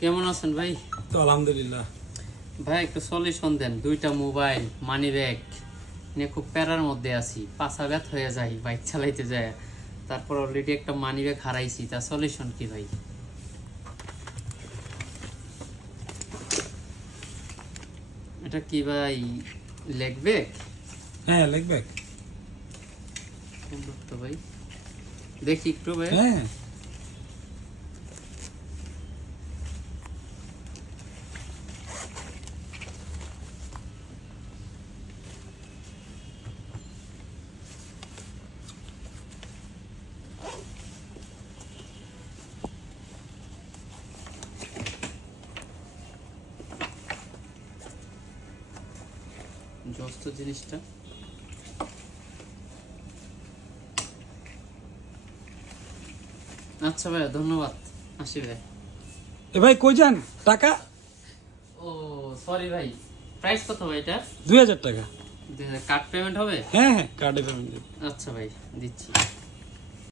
কেমন আছেন ভাই? তো আলহামদুলিল্লাহ ভাই একটু সলিউশন দেন। দুইটা মোবাইল, মানি ব্যাগ নিয়ে খুব প্যারার মধ্যে আছি। পাছা ব্যথ হয়ে যায় বাইক চালাইতে যায়। তারপর অলরেডি একটা মানি ব্যাগ হারাইছি, তার সলিউশন কি ভাই? এটা কি ভাই লেগ ব্যাগ? হ্যাঁ লেগ ব্যাগ তো ভাই দেখি একটু ভাই। হ্যাঁ জস্ত জিনিসটা। আচ্ছা ভাই ধন্যবাদ, আসি ভাই। এ ভাই কই যান? টাকা? ও সরি ভাই, প্রাইস কত ভাই এটা? 2000 টাকা। কার্ড পেমেন্ট হবে? হ্যাঁ হ্যাঁ কার্ডে পেমেন্ট। আচ্ছা ভাই দিচ্ছি।